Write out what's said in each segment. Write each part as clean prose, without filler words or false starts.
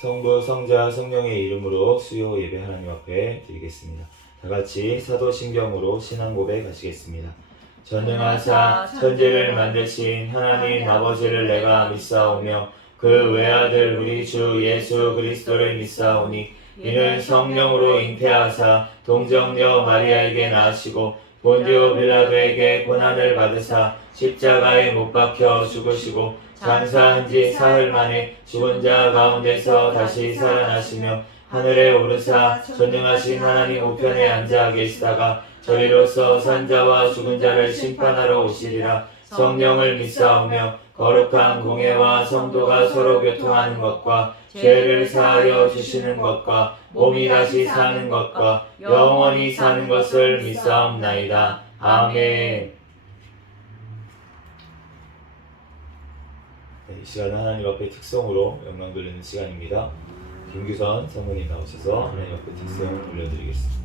성부, 성자, 성령의 이름으로 수요 예배 하나님 앞에 드리겠습니다. 다같이 사도신경으로 신앙 고백 하시겠습니다. 전능하사 천지를 만드신 하나님 아버지를 내가 믿사오며 그 외아들 우리 주 예수 그리스도를 믿사오니 이는 성령으로 잉태하사 동정녀 마리아에게 낳으시고 본디오 빌라도에게 고난을 받으사 십자가에 못 박혀 죽으시고 장사한 지 사흘 만에 죽은 자 가운데서 다시 살아나시며 하늘에 오르사 전능하신 하나님 우편에 앉아 계시다가 저리로서 산자와 죽은 자를 심판하러 오시리라. 성령을 믿사오며 거룩한 공예와 성도가 서로 교통하는 것과 죄를 사하여 주시는 것과 몸이 다시 사는 것과 영원히 사는 것을 믿사옵나이다. 아멘. 이 시간은 하나님 앞에 특성으로 영광 돌리는 시간입니다. 김규선 성모님 나오셔서 하나님 앞에 특성을 올려드리겠습니다.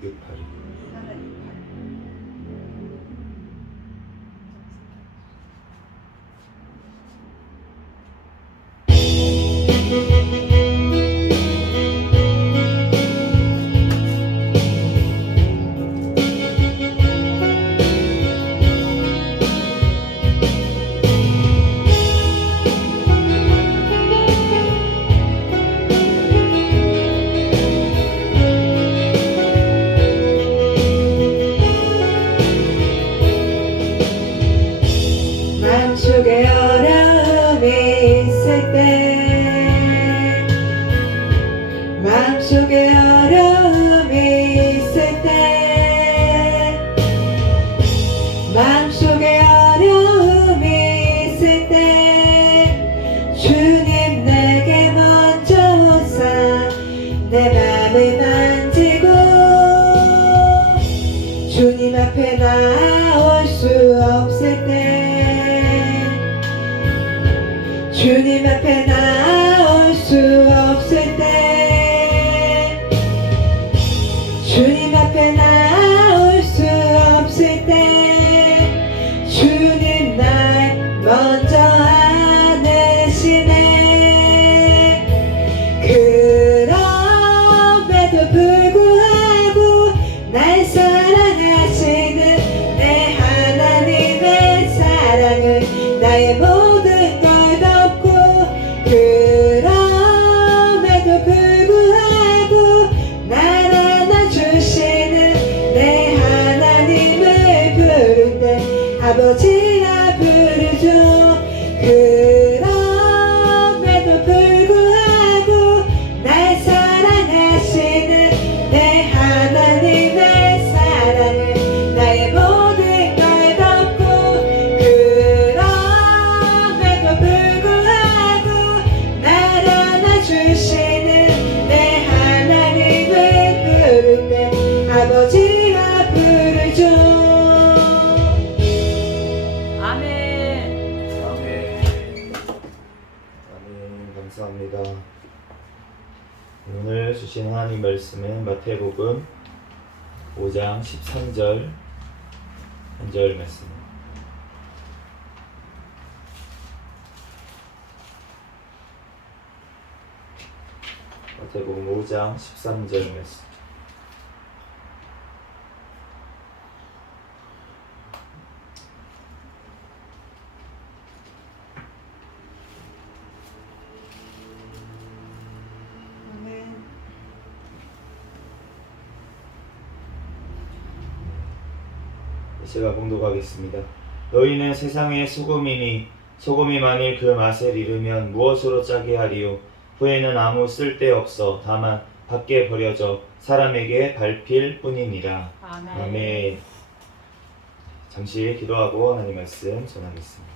682. 마음속에 어려움이 있을 때 마음속에 어려움이 있을 때 마음속에 어려움이 있을 때 주님 내게 먼저 오사 내 맘을 만지고 주님 앞에 나올 수 없을 때 주님 앞에 나올 수 없을 때 주님 앞에 나올 수 없을 때 주님 날 먼저 안으시네. 그럼에도 불구하고 날 사랑하시는 내 하나님의 사랑은 나의 모든 것 그럼에도 불구하고 날 안아주시는 내 하나님을 부를 때 아버지라 부르죠. 그럼에도 불구하고 날 사랑하시는 내 하나님의 사랑은 나의 모든 걸 덮고 그럼에도 불구하고 날 안아주시는 내 하나님을 부를 때 아버지라 부르죠. 아멘. 아멘. 감사합니다. 오늘 주신 하나님 말씀은 마태복음 5장 13절 1절 말씀입니다. 마태복음 5장 13절 말씀. 제가 봉독하겠습니다. 너희는 세상의 소금이니 소금이 만일 그 맛을 잃으면 무엇으로 짜게 하리요? 후에는 아무 쓸데없어 다만 밖에 버려져 사람에게 밟힐 뿐이니라. 아멘. 아멘. 잠시 기도하고 하나님 말씀 전하겠습니다.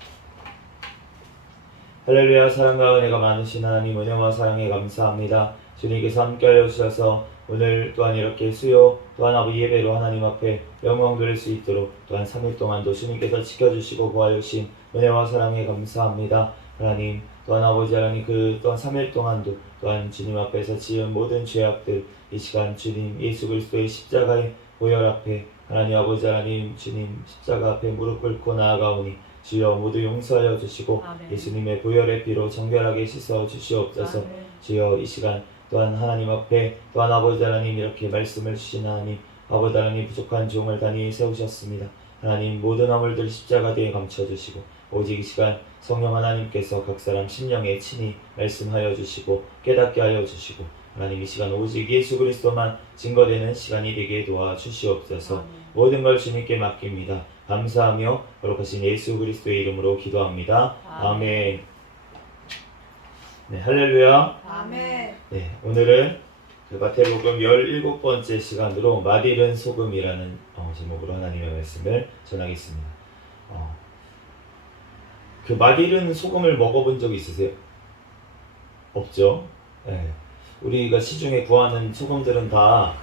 할렐루야. 사랑과 은혜가 많으신 하나님 은혜와 사랑에 감사합니다. 주님께서 함께하여 주셔서 오늘 또한 이렇게 수요 또한 아버지 예배로 하나님 앞에 영광 돌릴 수 있도록 또한 3일 동안도 주님께서 지켜주시고 보아주신 은혜와 사랑에 감사합니다. 하나님 또한 아버지 하나님 그 또한 3일 동안도 또한 주님 앞에서 지은 모든 죄악들 이 시간 주님 예수 그리스도의 십자가의 보혈 앞에 하나님 아버지 하나님 주님 십자가 앞에 무릎 꿇고 나아가오니 주여 모두 용서하여 주시고 아멘. 예수님의 보혈의 피로 정결하게 씻어 주시옵소서. 아멘. 주여 이 시간 또한 하나님 앞에 또한 아버지 하나님 이렇게 말씀을 주신 하나님 아버지 하나님 부족한 종을 단히 세우셨습니다. 하나님 모든 허물들 십자가 뒤에 감춰주시고 오직 이 시간 성령 하나님께서 각 사람 심령에 친히 말씀하여 주시고 깨닫게 하여 주시고 하나님 이 시간 오직 예수 그리스도만 증거되는 시간이 되게 도와주시옵소서. 아멘. 모든 걸 주님께 맡깁니다. 감사하며 거룩하신 예수 그리스도의 이름으로 기도합니다. 아멘. 네, 할렐루야. 아멘. 네, 오늘은 그 마태복음 17번째 시간으로 맛있는 소금이라는 제목으로 하나님의 말씀을 전하겠습니다. 그 맛있는 소금을 먹어본 적 있으세요? 없죠? 네. 우리가 시중에 구하는 소금들은 다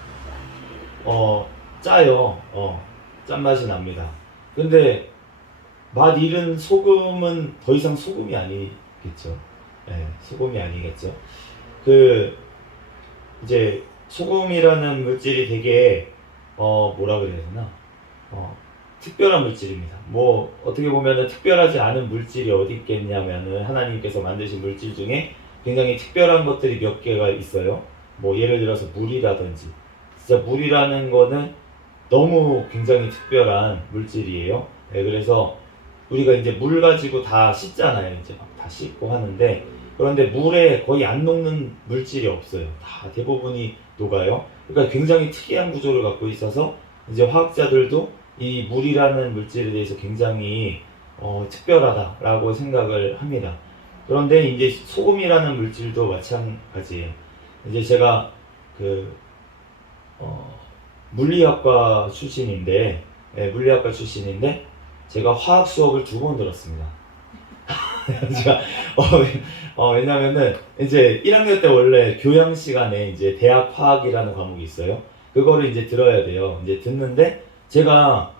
짜요. 짠맛이 납니다. 근데 맛있는 소금은 더 이상 소금이 아니겠죠. 네, 소금이 아니겠죠. 이제 소금이라는 물질이 되게 뭐라 그래야 되나 특별한 물질입니다. 뭐 어떻게 보면은 특별하지 않은 물질이 어디 있겠냐면은 하나님께서 만드신 물질 중에 굉장히 특별한 것들이 몇 개가 있어요. 뭐 예를 들어서 물이라든지 진짜 물이라는 거는 너무 굉장히 특별한 물질이에요. 네, 그래서 우리가 이제 물 가지고 다 씻잖아요. 이제 막 다 씻고 하는데 그런데 물에 거의 안 녹는 물질이 없어요. 다 대부분이 녹아요. 그러니까 굉장히 특이한 구조를 갖고 있어서 이제 화학자들도 이 물이라는 물질에 대해서 굉장히 특별하다라고 생각을 합니다. 그런데 이제 소금이라는 물질도 마찬가지예요. 이제 제가 물리학과 출신인데 제가 화학 수업을 2번 들었습니다. 제가 왜냐면은 이제 1학년 때 원래 교양 시간에 이제 대학 화학이라는 과목이 있어요. 그거를 이제 들어야 돼요. 이제 듣는데 제가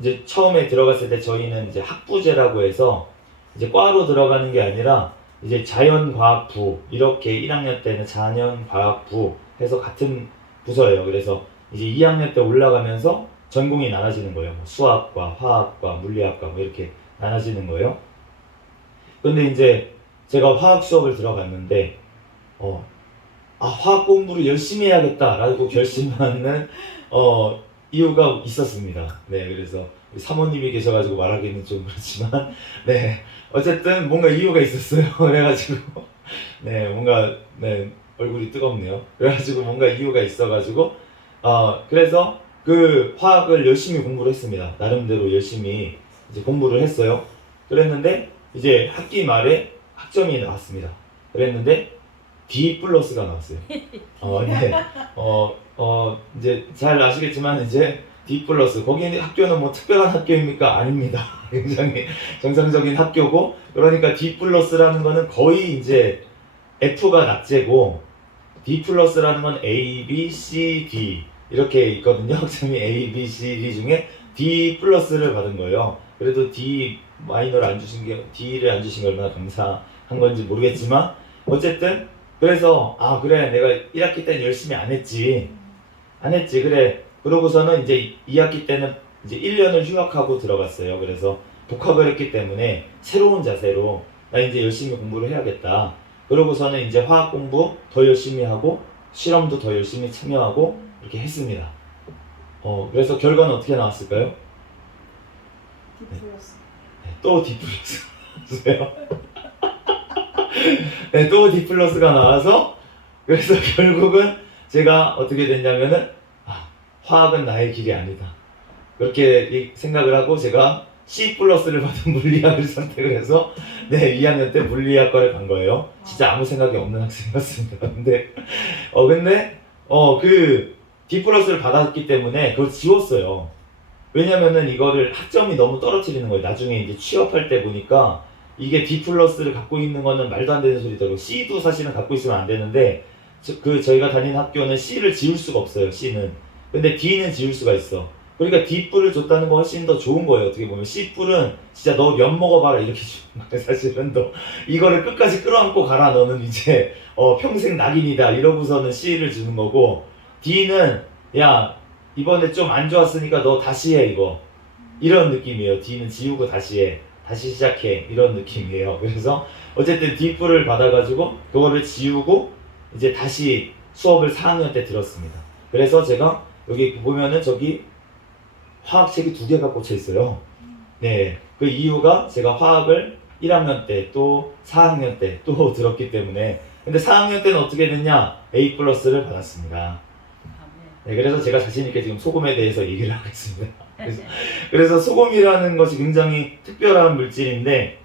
이제 처음에 들어갔을 때 저희는 이제 학부제라고 해서 이제 과로 들어가는 게 아니라 이제 자연과학부 이렇게 1학년 때는 자연과학부 해서 같은 부서예요. 그래서 이제 2학년 때 올라가면서 전공이 나눠지는 거예요. 뭐 수학과, 화학과, 물리학과 뭐 이렇게 나눠지는 거예요. 근데 이제 제가 화학 수업을 들어갔는데 화학 공부를 열심히 해야겠다라고 결심하는 이유가 있었습니다. 네, 그래서 우리 사모님이 계셔가지고 말하기는 좀 그렇지만 네, 어쨌든 뭔가 이유가 있었어요. 그래가지고 네, 뭔가 네 얼굴이 뜨겁네요. 그래가지고 뭔가 이유가 있어가지고 그래서 그 화학을 열심히 공부를 했습니다. 나름대로 열심히 이제 공부를 했어요. 그랬는데 이제 학기 말에 학점이 나왔습니다. 그랬는데 D 플러스가 나왔어요. 네. 이제 잘 아시겠지만 이제 D 플러스 거기 학교는 뭐 특별한 학교입니까? 아닙니다. 굉장히 정상적인 학교고 그러니까 D 플러스라는 거는 거의 이제 F가 낙제고 D 플러스라는 건 A, B, C, D 이렇게 있거든요. 학점이 A, B, C, D 중에 D 플러스를 받은 거예요. 그래도 D 마이너를 안 주신 게 D를 안 주신 게 얼마나 감사한 건지 모르겠지만 어쨌든 그래서 그래 내가 1학기 때는 열심히 안 했지 그래 그러고서는 이제 2학기 때는 이제 1년을 휴학하고 들어갔어요. 그래서 복학을 했기 때문에 새로운 자세로 나 이제 열심히 공부를 해야겠다. 그러고서는 이제 화학 공부 더 열심히 하고 실험도 더 열심히 참여하고 이렇게 했습니다. 그래서 결과는 어떻게 나왔을까요? D 플러스. 네, 또 D 플러스예요. 네, 또 D 플러스가 나와서 그래서 결국은 제가 어떻게 됐냐면은 화학은 나의 길이 아니다. 그렇게 생각을 하고 제가 C 플러스를 받은 물리학을 선택을 해서 네 2학년 때 물리학과를 간 거예요. 진짜 아무 생각이 없는 학생이었습니다. 근데 그 D 플러스를 받았기 때문에 그걸 지웠어요. 왜냐면은 이거를 학점이 너무 떨어뜨리는 거예요. 나중에 이제 취업할 때 보니까 이게 D 플러스를 갖고 있는 거는 말도 안 되는 소리더라고요. C도 사실은 갖고 있으면 안 되는데 저희가 다닌 학교는 C를 지울 수가 없어요. C는. 근데 D는 지울 수가 있어. 그러니까 D뿔을 줬다는 건 훨씬 더 좋은 거예요. 어떻게 보면 C뿔은 진짜 너 면 먹어봐라 이렇게 주는 거예요. 사실은 너 이거를 끝까지 끌어안고 가라. 너는 이제 평생 낙인이다 이러고서는 C를 주는 거고 D는 야 이번에 좀 안 좋았으니까 너 다시 해 이거 이런 느낌이에요. D는 지우고 다시 해 다시 시작해 이런 느낌이에요. 그래서 어쨌든 D뿔을 받아가지고 그거를 지우고 이제 다시 수업을 4학년 때 들었습니다. 그래서 제가 여기 보면은 저기 화학책이 2개가 꽂혀 있어요. 네, 그 이유가 제가 화학을 1학년 때 또 4학년 때 또 들었기 때문에. 근데 4학년 때는 어떻게 됐냐? A 플러스를 받았습니다. 네, 그래서 제가 자신있게 지금 소금에 대해서 얘기를 하겠습니다. 그래서 소금이라는 것이 굉장히 특별한 물질인데,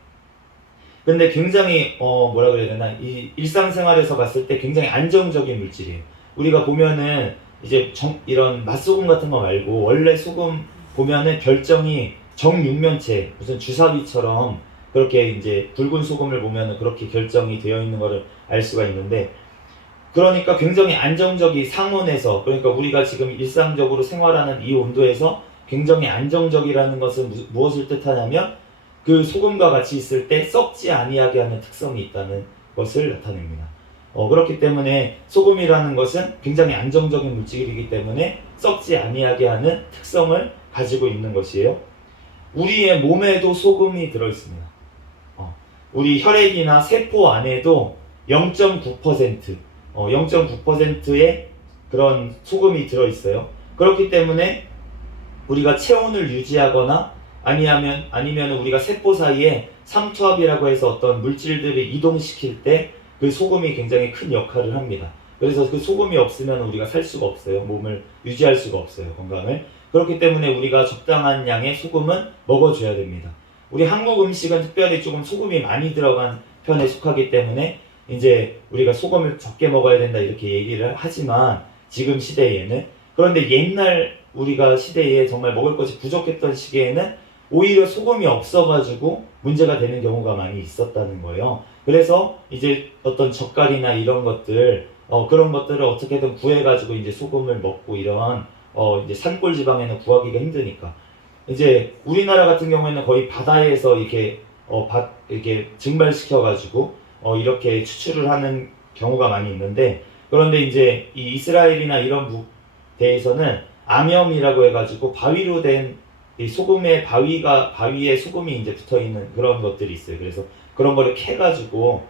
근데 굉장히 뭐라 그래야 되나, 이 일상생활에서 봤을 때 굉장히 안정적인 물질이에요. 우리가 보면은 이제 이런 맛소금 같은 거 말고 원래 소금 보면은 결정이 정육면체 무슨 주사위처럼 그렇게 이제 굵은 소금을 보면은 그렇게 결정이 되어 있는 거를 알 수가 있는데, 그러니까 굉장히 안정적이 상온에서, 그러니까 우리가 지금 일상적으로 생활하는 이 온도에서 굉장히 안정적이라는 것은 무엇을 뜻하냐면 그 소금과 같이 있을 때 썩지 아니하게 하는 특성이 있다는 것을 나타냅니다. 그렇기 때문에 소금이라는 것은 굉장히 안정적인 물질이기 때문에 썩지 아니하게 하는 특성을 가지고 있는 것이에요. 우리의 몸에도 소금이 들어있습니다. 우리 혈액이나 세포 안에도 0.9%, 0.9%의 그런 소금이 들어있어요. 그렇기 때문에 우리가 체온을 유지하거나 아니면 우리가 세포 사이에 삼투압이라고 해서 어떤 물질들을 이동시킬 때 그 소금이 굉장히 큰 역할을 합니다. 그래서 그 소금이 없으면 우리가 살 수가 없어요. 몸을 유지할 수가 없어요. 건강을. 그렇기 때문에 우리가 적당한 양의 소금은 먹어줘야 됩니다. 우리 한국 음식은 특별히 조금 소금이 많이 들어간 편에 속하기 때문에 이제 우리가 소금을 적게 먹어야 된다 이렇게 얘기를 하지만 지금 시대에는, 그런데 옛날 우리가 시대에 정말 먹을 것이 부족했던 시기에는 오히려 소금이 없어가지고 문제가 되는 경우가 많이 있었다는 거예요. 그래서 이제 어떤 젓갈이나 이런 것들, 그런 것들을 어떻게든 구해가지고 이제 소금을 먹고 이런, 이제 산골 지방에는 구하기가 힘드니까. 이제 우리나라 같은 경우에는 거의 바다에서 이렇게, 이렇게 증발시켜가지고, 이렇게 추출을 하는 경우가 많이 있는데, 그런데 이제 이 이스라엘이나 이런 데에서는 암염이라고 해가지고 바위로 된 이 소금의 바위에 소금이 이제 붙어 있는 그런 것들이 있어요. 그래서 그런 거를 캐가지고,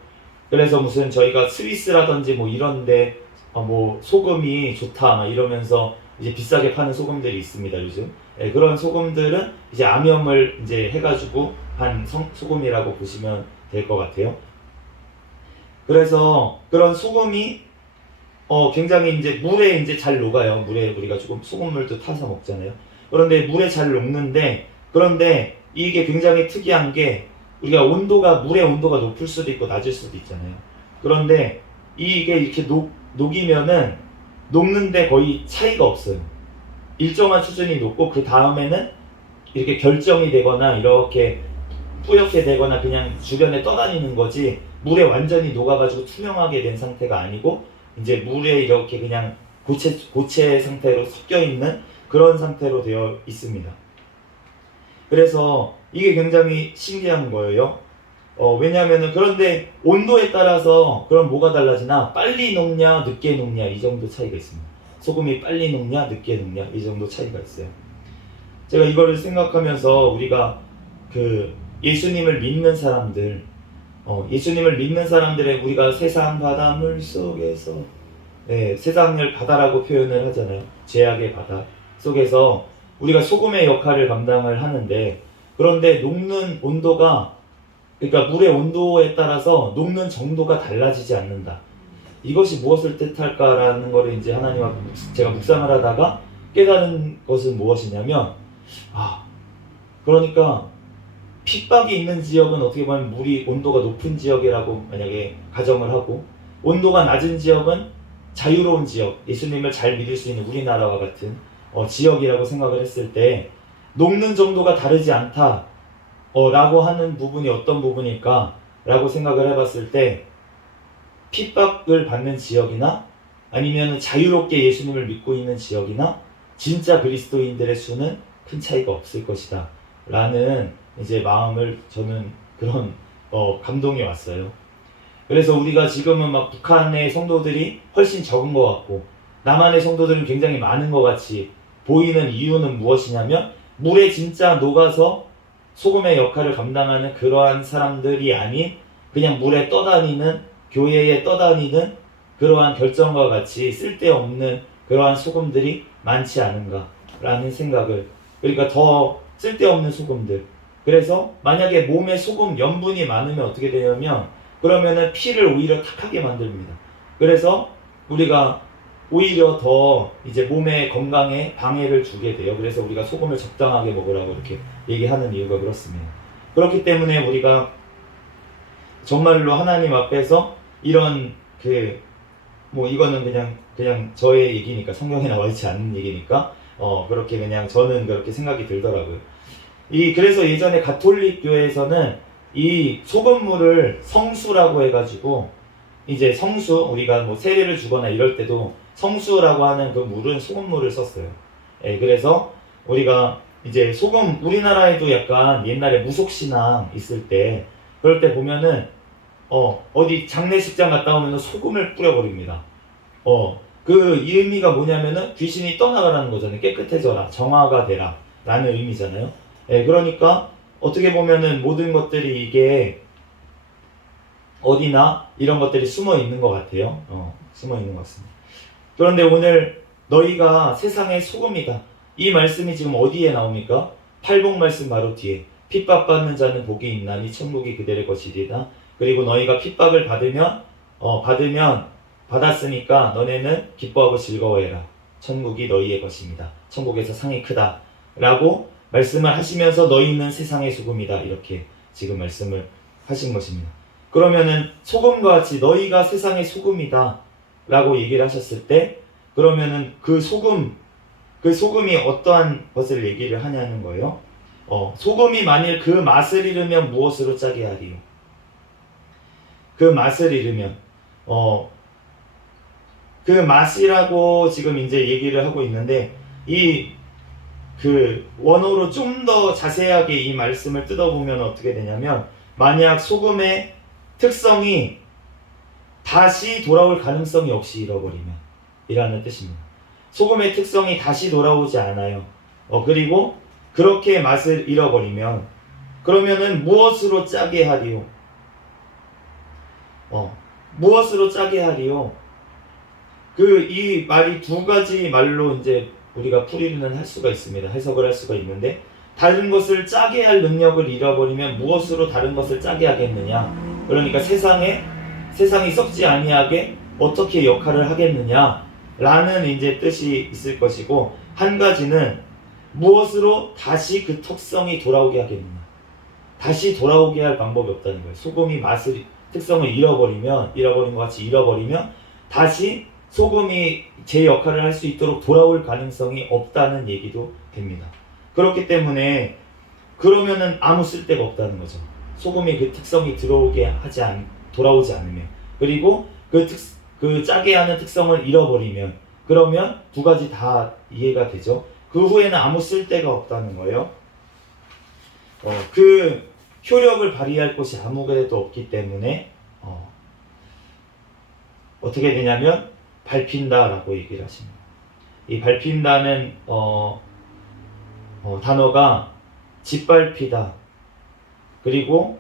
그래서 무슨 저희가 스위스라든지 뭐 이런데 뭐 소금이 좋다 막 이러면서 이제 비싸게 파는 소금들이 있습니다 요즘. 네, 그런 소금들은 이제 암염을 이제 해가지고 한 소금이라고 보시면 될 것 같아요. 그래서 그런 소금이 굉장히 이제 물에 이제 잘 녹아요. 물에 우리가 조금 소금물도 타서 먹잖아요. 그런데 물에 잘 녹는데, 그런데 이게 굉장히 특이한 게 우리가 물의 온도가 높을 수도 있고 낮을 수도 있잖아요. 그런데 이게 이렇게 녹이면은 녹는데 거의 차이가 없어요. 일정한 수준이 높고 그 다음에는 이렇게 결정이 되거나 이렇게 뿌옇게 되거나 그냥 주변에 떠다니는 거지, 물에 완전히 녹아가지고 투명하게 된 상태가 아니고 이제 물에 이렇게 그냥 고체 상태로 섞여 있는 그런 상태로 되어 있습니다. 그래서 이게 굉장히 신기한 거예요. 왜냐하면은, 그런데 온도에 따라서 그럼 뭐가 달라지나, 빨리 녹냐 늦게 녹냐 이 정도 차이가 있습니다. 소금이 빨리 녹냐 늦게 녹냐 이 정도 차이가 있어요. 제가 이거를 생각하면서 우리가 그 예수님을 믿는 사람들, 예수님을 믿는 사람들의 우리가 세상 바닷물 속에서, 네, 세상을 바다라고 표현을 하잖아요. 죄악의 바다 속에서 우리가 소금의 역할을 감당을 하는데, 그런데 녹는 온도가, 그러니까 물의 온도에 따라서 녹는 정도가 달라지지 않는다. 이것이 무엇을 뜻할까라는 거를 이제 하나님과 제가 묵상을 하다가 깨달은 것은 무엇이냐면, 그러니까 핍박이 있는 지역은 어떻게 보면 물이 온도가 높은 지역이라고 만약에 가정을 하고, 온도가 낮은 지역은 자유로운 지역, 예수님을 잘 믿을 수 있는 우리나라와 같은 지역이라고 생각을 했을 때, 녹는 정도가 다르지 않다 라고 하는 부분이 어떤 부분일까 라고 생각을 해봤을 때, 핍박을 받는 지역이나 아니면 자유롭게 예수님을 믿고 있는 지역이나 진짜 그리스도인들의 수는 큰 차이가 없을 것이다 라는 이제 마음을, 저는 그런 감동이 왔어요. 그래서 우리가 지금은 막 북한의 성도들이 훨씬 적은 것 같고 남한의 성도들은 굉장히 많은 것 같이 보이는 이유는 무엇이냐면 물에 진짜 녹아서 소금의 역할을 감당하는 그러한 사람들이 아닌 그냥 물에 떠다니는 교회에 떠다니는 그러한 결정과 같이 쓸데없는 그러한 소금들이 많지 않은가라는 생각을 그러니까 더 쓸데없는 소금들 그래서 만약에 몸에 소금 염분이 많으면 어떻게 되냐면 그러면은 피를 오히려 탁하게 만듭니다. 그래서 우리가 오히려 더 이제 몸의 건강에 방해를 주게 돼요. 그래서 우리가 소금을 적당하게 먹으라고 이렇게 얘기하는 이유가 그렇습니다. 그렇기 때문에 우리가 정말로 하나님 앞에서 이런 뭐 이거는 그냥 저의 얘기니까 성경에 나와 있지 않는 얘기니까 그렇게 그냥 저는 그렇게 생각이 들더라고요. 그래서 예전에 가톨릭 교회에서는 이 소금물을 성수라고 해가지고 이제 성수 우리가 뭐 세례를 주거나 이럴 때도 성수라고 하는 그 물은 소금물을 썼어요. 예, 그래서 우리가 이제 소금 우리나라에도 약간 옛날에 무속신앙 있을 때 그럴 때 보면은 어디 장례식장 갔다 오면 소금을 뿌려버립니다. 그 의미가 뭐냐면은 귀신이 떠나가라는 거잖아요. 깨끗해져라, 정화가 되라 라는 의미잖아요. 예, 그러니까 어떻게 보면은 모든 것들이 이게 어디나 이런 것들이 숨어 있는 것 같아요. 숨어 있는 것 같습니다. 그런데 오늘 너희가 세상의 소금이다. 이 말씀이 지금 어디에 나옵니까? 팔복 말씀 바로 뒤에 핍박받는 자는 복이 있나니 천국이 그들의 것이리다. 그리고 너희가 핍박을 받았으니까 너네는 기뻐하고 즐거워해라. 천국이 너희의 것입니다. 천국에서 상이 크다. 라고 말씀을 하시면서 너희는 세상의 소금이다. 이렇게 지금 말씀을 하신 것입니다. 그러면은 소금과 같이 너희가 세상의 소금이다. 라고 얘기를 하셨을 때 그러면은 그 소금이 어떠한 것을 얘기를 하냐는 거예요. 소금이 만일 그 맛을 잃으면 무엇으로 짜게 하리요? 그 맛을 잃으면 그 맛이라고 지금 이제 얘기를 하고 있는데 그 원어로 좀 더 자세하게 이 말씀을 뜯어보면 어떻게 되냐면 만약 소금의 특성이 다시 돌아올 가능성이 없이 잃어버리면 이라는 뜻입니다. 소금의 특성이 다시 돌아오지 않아요. 그리고 그렇게 맛을 잃어버리면 그러면은 무엇으로 짜게 하리요? 무엇으로 짜게 하리요? 이 말이 두 가지 말로 이제 우리가 풀이는 할 수가 있습니다. 해석을 할 수가 있는데 다른 것을 짜게 할 능력을 잃어버리면 무엇으로 다른 것을 짜게 하겠느냐? 그러니까 세상이 썩지 아니하게 어떻게 역할을 하겠느냐? 라는 이제 뜻이 있을 것이고 한 가지는 무엇으로 다시 그 특성이 돌아오게 하겠느냐? 다시 돌아오게 할 방법이 없다는 거예요. 소금이 특성을 잃어버린 것 같이 잃어버리면 다시 소금이 제 역할을 할 수 있도록 돌아올 가능성이 없다는 얘기도 됩니다. 그렇기 때문에 그러면은 아무 쓸데가 없다는 거죠. 소금이 그 특성이 돌아오지 않으면 그리고 그 짜게 하는 특성을 잃어버리면 그러면 두 가지 다 이해가 되죠. 그 후에는 아무 쓸데가 없다는 거예요. 그 효력을 발휘할 곳이 아무데도 없기 때문에 어떻게 되냐면 밟힌다라고 얘기를 하십니다. 이 밟힌다는 단어가 짓밟히다 그리고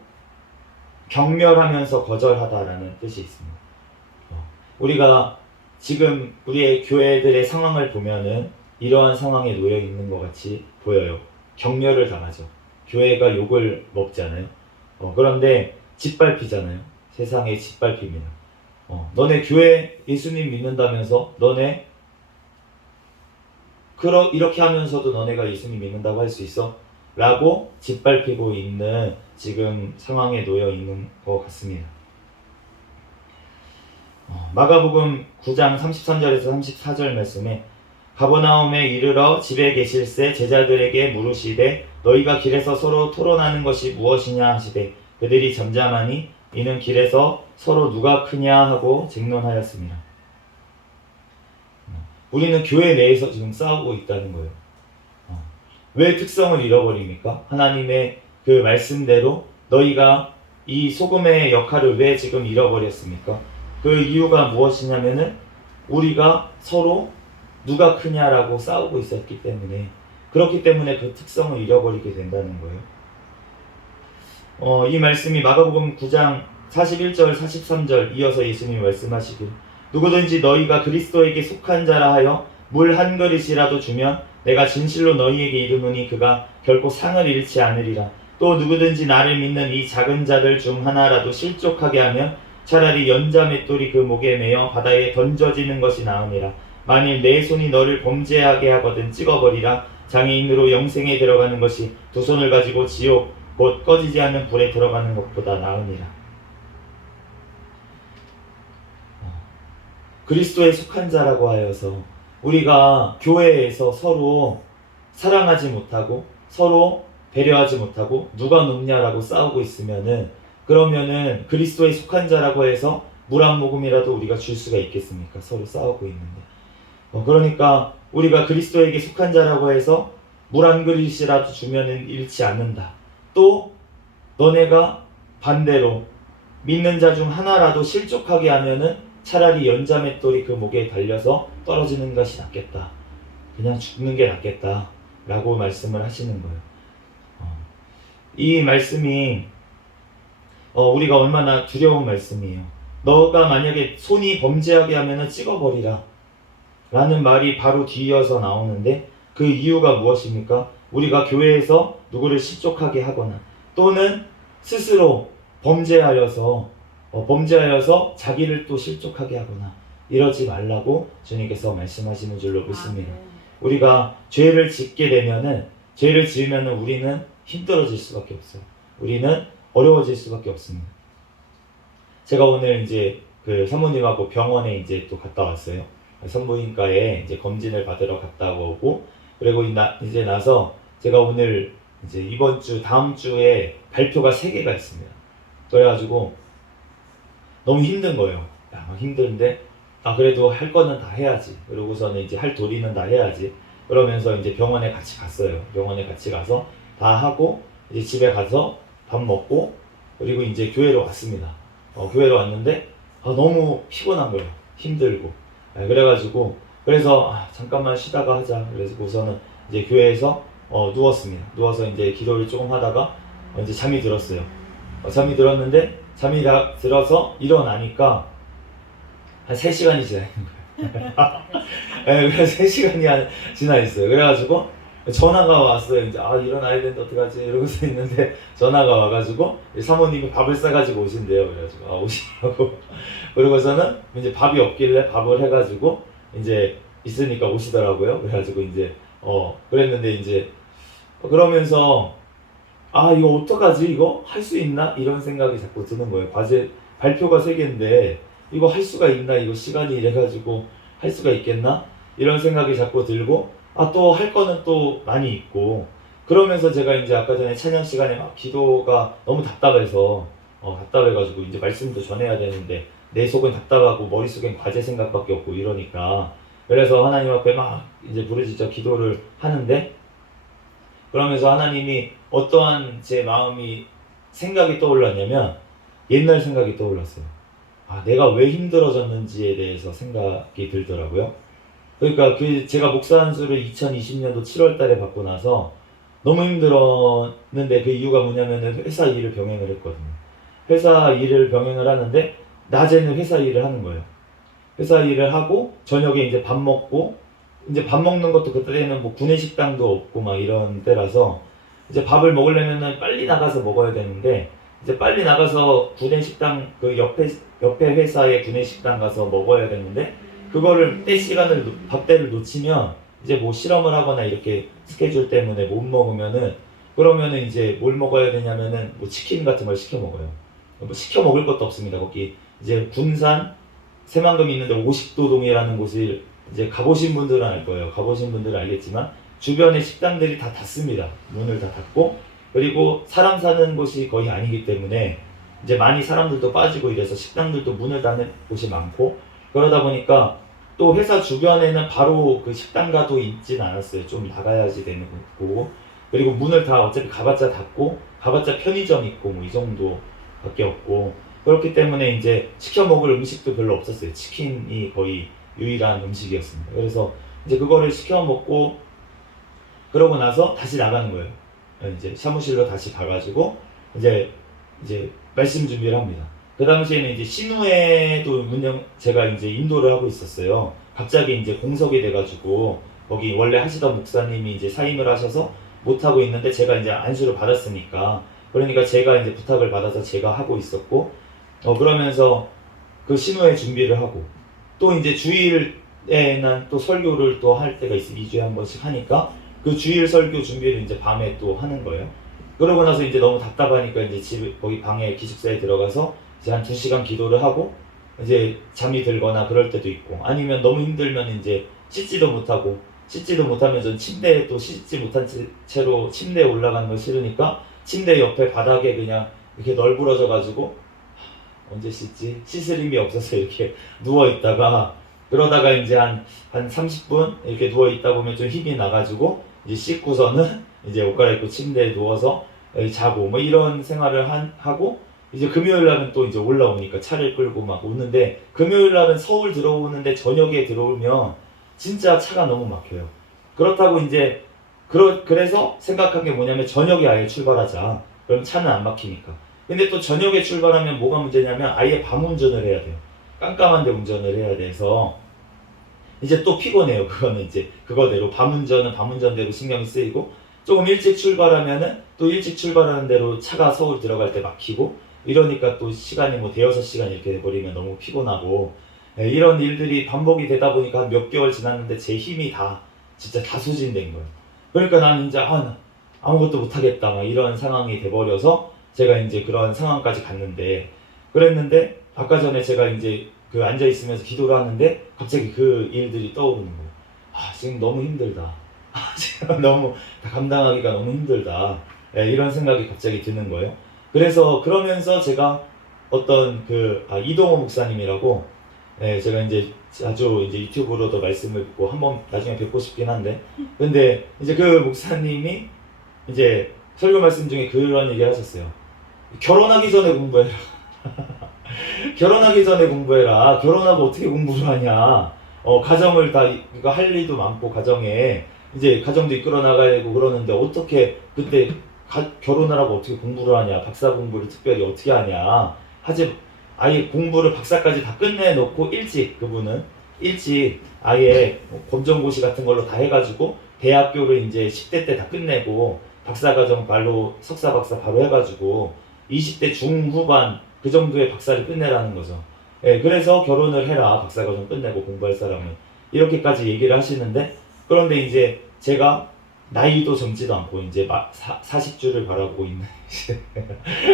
경멸하면서 거절하다라는 뜻이 있습니다. 우리가 지금 우리의 교회들의 상황을 보면은 이러한 상황에 놓여 있는 것 같이 보여요. 경멸을 당하죠. 교회가 욕을 먹잖아요. 그런데 짓밟히잖아요. 세상에 짓밟힙니다. 너네 교회 예수님 믿는다면서 너네 이렇게 하면서도 너네가 예수님 믿는다고 할 수 있어? 라고 짓밟히고 있는 지금 상황에 놓여 있는 것 같습니다. 마가복음 9장 33절에서 34절 말씀에 가버나움에 이르러 집에 계실새 제자들에게 물으시되 너희가 길에서 서로 토론하는 것이 무엇이냐 하시되 그들이 잠잠하니 이는 길에서 서로 누가 크냐 하고 쟁론하였습니다. 우리는 교회 내에서 지금 싸우고 있다는 거예요. 왜 특성을 잃어버립니까? 하나님의 그 말씀대로 너희가 이 소금의 역할을 왜 지금 잃어버렸습니까? 그 이유가 무엇이냐면은 우리가 서로 누가 크냐라고 싸우고 있었기 때문에, 그렇기 때문에 그 특성을 잃어버리게 된다는 거예요. 이 말씀이 마가복음 9장 41절 43절 이어서 예수님이 말씀하시길, 누구든지 너희가 그리스도에게 속한 자라 하여 물 한 그릇이라도 주면 내가 진실로 너희에게 이르노니 그가 결코 상을 잃지 않으리라. 또 누구든지 나를 믿는 이 작은 자들 중 하나라도 실족하게 하면 차라리 연자 맷돌이 그 목에 매어 바다에 던져지는 것이 나으니라. 만일 내 손이 너를 범죄하게 하거든 찍어버리라. 장애인으로 영생에 들어가는 것이 두 손을 가지고 지옥 곧 꺼지지 않는 불에 들어가는 것보다 나으니라. 그리스도에 속한 자라고 하여서 우리가 교회에서 서로 사랑하지 못하고 서로 배려하지 못하고 누가 높냐라고 싸우고 있으면은, 그러면은 그리스도에 속한 자라고 해서 물 한 모금이라도 우리가 줄 수가 있겠습니까? 서로 싸우고 있는데. 그러니까 우리가 그리스도에게 속한 자라고 해서 물 한 그릇이라도 주면은 잃지 않는다. 또 너네가 반대로 믿는 자 중 하나라도 실족하게 하면은 차라리 연자 맷돌이 그 목에 달려서 떨어지는 것이 낫겠다. 그냥 죽는 게 낫겠다. 라고 말씀을 하시는 거예요. 이 말씀이 우리가 얼마나 두려운 말씀이에요. 너가 만약에 손이 범죄하게 하면은 찍어버리라. 라는 말이 바로 뒤이어서 나오는데, 그 이유가 무엇입니까? 우리가 교회에서 누구를 실족하게 하거나 또는 스스로 범죄하여서 자기를 또 실족하게 하거나 이러지 말라고 주님께서 말씀하시는 줄로 믿습니다. 우리가 죄를 지으면은 우리는 힘들어질 수밖에 없어요. 우리는 어려워질 수밖에 없습니다. 제가 오늘 이제 그 사모님하고 병원에 이제 또 갔다 왔어요. 산부인과에 이제 검진을 받으러 갔다 오고, 그리고 이제 나서 제가 오늘 이제 이번 주 다음 주에 발표가 3개가 있습니다. 그래가지고 너무 힘든 거예요. 힘든데 그래도 할 거는 다 해야지. 그러고서는 이제 할 도리는 다 해야지. 그러면서 이제 병원에 같이 갔어요. 병원에 같이 가서 다 하고 이제 집에 가서 밥 먹고, 그리고 이제 교회로 왔습니다. 교회로 왔는데 너무 피곤한 거예요. 힘들고. 그래서 잠깐만 쉬다가 하자. 그래서 우선은 이제 교회에서 누웠습니다. 누워서 이제 기도를 조금 하다가 이제 잠이 들었어요. 잠이 들었는데 잠이 다 들어서 일어나니까 한 3시간이 지나 있는 거예요. 그래서 3시간이 지나 있어요. 그래가지고 전화가 왔어요. 이제 일어나야 되는데 어떡하지? 이러고서 있는데 전화가 와가지고 사모님이 밥을 싸가지고 오신대요. 그래가지고 오시라고. 그러고서는 이제 밥이 없길래 밥을 해가지고 이제 있으니까 오시더라고요. 그래가지고 이제 그랬는데 이제 그러면서 이거 어떡하지? 이거 할 수 있나? 이런 생각이 자꾸 드는 거예요. 과제 발표가 3개인데 이거 할 수가 있나? 이거 시간이 이래가지고 할 수가 있겠나? 이런 생각이 자꾸 들고, 또 할 거는 또 많이 있고, 그러면서 제가 이제 아까 전에 찬양 시간에 막 기도가 너무 답답해가지고 이제 말씀도 전해야 되는데 내 속은 답답하고 머릿속엔 과제 생각밖에 없고 이러니까, 그래서 하나님 앞에 막 이제 부르짖어 기도를 하는데, 그러면서 하나님이 어떠한 제 마음이 생각이 떠올랐냐면 옛날 생각이 떠올랐어요. 내가 왜 힘들어졌는지에 대해서 생각이 들더라고요. 그러니까 제가 목사 안수를 2020년도 7월 달에 받고 나서 너무 힘들었는데, 그 이유가 뭐냐면은 회사 일을 병행을 했거든요. 회사 일을 병행을 하는데 낮에는 회사 일을 하는 거예요. 회사 일을 하고 저녁에 이제 밥 먹고, 이제 밥 먹는 것도 그때는 뭐 구내식당도 없고 막 이런 때라서 이제 밥을 먹으려면은 빨리 나가서 먹어야 되는데, 이제 빨리 나가서 구내식당 그 옆에 회사의 구내식당 가서 먹어야 되는데, 그거를 밥때를 놓치면 이제 뭐 실험을 하거나 이렇게 스케줄 때문에 못 먹으면은, 그러면은 이제 뭘 먹어야 되냐면은 뭐 치킨 같은 걸 시켜 먹어요. 뭐 시켜 먹을 것도 없습니다. 거기 이제 군산 새만금 있는데 50도동이라는 곳을 이제 가보신 분들은 알 거예요. 가보신 분들은 알겠지만 주변에 식당들이 다 닫습니다. 문을 다 닫고, 그리고 사람 사는 곳이 거의 아니기 때문에 이제 많이 사람들도 빠지고 이래서 식당들도 문을 닫는 곳이 많고, 그러다 보니까 또 회사 주변에는 바로 그 식당가도 있진 않았어요. 좀 나가야지 되는 거고, 그리고 문을 다 어차피 가봤자 닫고, 가봤자 편의점 있고 뭐 이 정도밖에 없고, 그렇기 때문에 이제 시켜 먹을 음식도 별로 없었어요. 치킨이 거의 유일한 음식이었습니다. 그래서 이제 그거를 시켜 먹고 그러고 나서 다시 나가는 거예요. 이제 사무실로 다시 가가지고 이제 말씀 준비를 합니다. 그 당시에는 이제 신우회도 제가 이제 인도를 하고 있었어요. 갑자기 이제 공석이 돼가지고 거기 원래 하시던 목사님이 이제 사임을 하셔서 못 하고 있는데 제가 이제 안수를 받았으니까 그러니까 제가 이제 부탁을 받아서 제가 하고 있었고 그러면서 그 신우회 준비를 하고 또 이제 주일에는 또 설교를 또 할 때가 있어요. 2주에 한 번씩 하니까 그 주일 설교 준비를 이제 밤에 또 하는 거예요. 그러고 나서 이제 너무 답답하니까 이제 집에 거기 방에 기숙사에 들어가서 이제 한 2시간 기도를 하고 이제 잠이 들거나 그럴 때도 있고 아니면 너무 힘들면 이제 씻지도 못하고 씻지도 못하면 전 침대에 또 씻지 못한 채로 침대에 올라가는 걸 싫으니까 침대 옆에 바닥에 그냥 이렇게 널브러져 가지고 언제 씻지? 씻을 힘이 없어서 이렇게 누워 있다가 그러다가 이제 한 30분 이렇게 누워 있다 보면 좀 힘이 나가지고 이제 씻고서는 이제 옷 갈아입고 침대에 누워서 자고 뭐 이런 생활을 하고 이제 금요일 날은 또 이제 올라오니까 차를 끌고 막 오는데 금요일 날은 서울 들어오는데 저녁에 들어오면 진짜 차가 너무 막혀요. 그렇다고 이제 그래서 생각한 게 뭐냐면 저녁에 아예 출발하자. 그럼 차는 안 막히니까. 근데 또 저녁에 출발하면 뭐가 문제냐면 아예 밤 운전을 해야 돼요. 깜깜한데 운전을 해야 돼서 이제 또 피곤해요. 그거는 이제 그거대로 밤 운전은 밤 운전대로 신경이 쓰이고 조금 일찍 출발하면은 또 일찍 출발하는 대로 차가 서울 들어갈 때 막히고 이러니까 또 시간이 뭐 대여섯 시간 이렇게 돼버리면 너무 피곤하고 이런 일들이 반복이 되다 보니까 한 몇 개월 지났는데 제 힘이 진짜 다 소진된 거예요. 그러니까 나는 이제 아무것도 못하겠다 막 이런 상황이 돼버려서 제가 이제 그런 상황까지 갔는데 그랬는데 아까 전에 제가 이제 그 앉아 있으면서 기도를 하는데 갑자기 그 일들이 떠오르는 거예요. 지금 너무 힘들다. 지금 너무 감당하기가 너무 힘들다. 이런 생각이 갑자기 드는 거예요. 그래서 그러면서 제가 어떤 이동호 목사님이라고 제가 이제 자주 이제 유튜브로도 말씀을 듣고 한번 나중에 뵙고 싶긴 한데 근데 이제 그 목사님이 이제 설교 말씀 중에 그런 얘기 하셨어요. 결혼하기 전에 공부해라. 결혼하기 전에 공부해라. 결혼하고 어떻게 공부를 하냐. 가정을 그러니까 할 일도 많고 가정에 이제 가정도 이끌어 나가야 되고 그러는데 어떻게 그때 결혼을 하고 어떻게 공부를 하냐. 박사 공부를 특별히 어떻게 하냐. 아예 공부를 박사까지 다 끝내놓고 그분은 일찍 아예 검정고시 같은 걸로 다 해가지고 대학교를 이제 10대 때 다 끝내고 박사과정 바로 석사 박사 바로 해가지고 20대 중후반 그 정도의 박사를 끝내라는 거죠. 그래서 결혼을 해라. 박사과정 끝내고 공부할 사람은 이렇게까지 얘기를 하시는데 그런데 이제 제가 나이도 젊지도 않고 이제 40주를 바라보고 있는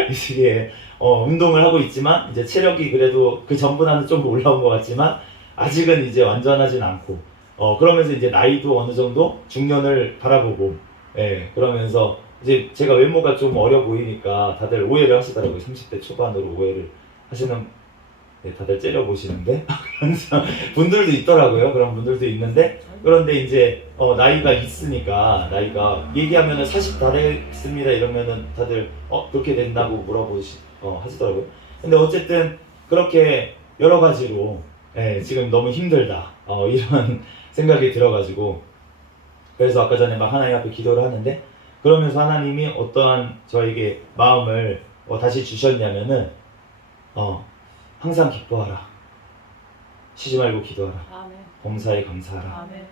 이 시기에 운동을 하고 있지만 이제 체력이 그래도 그 전보다는 좀 올라온 것 같지만 아직은 이제 완전하진 않고 그러면서 이제 나이도 어느 정도 중년을 바라보고 그러면서 이제 제가 외모가 좀 어려 보이니까 다들 오해를 하시더라고요. 30대 초반으로 오해를 하시는 다들 째려보시는데 그런 분들도 있더라고요. 그런 분들도 있는데 그런데 이제 나이가 있으니까 나이가 얘기하면은 40 다 됐습니다 이러면은 다들 그렇게 된다고 하시더라고요. 근데 어쨌든 그렇게 여러 가지로 지금 너무 힘들다 이런 생각이 들어가지고 그래서 아까 전에 막 하나님 앞에 기도를 하는데 그러면서 하나님이 어떠한 저에게 마음을 다시 주셨냐면은 항상 기뻐하라. 쉬지 말고 기도하라. 아멘. 범사에 감사하라. 아멘.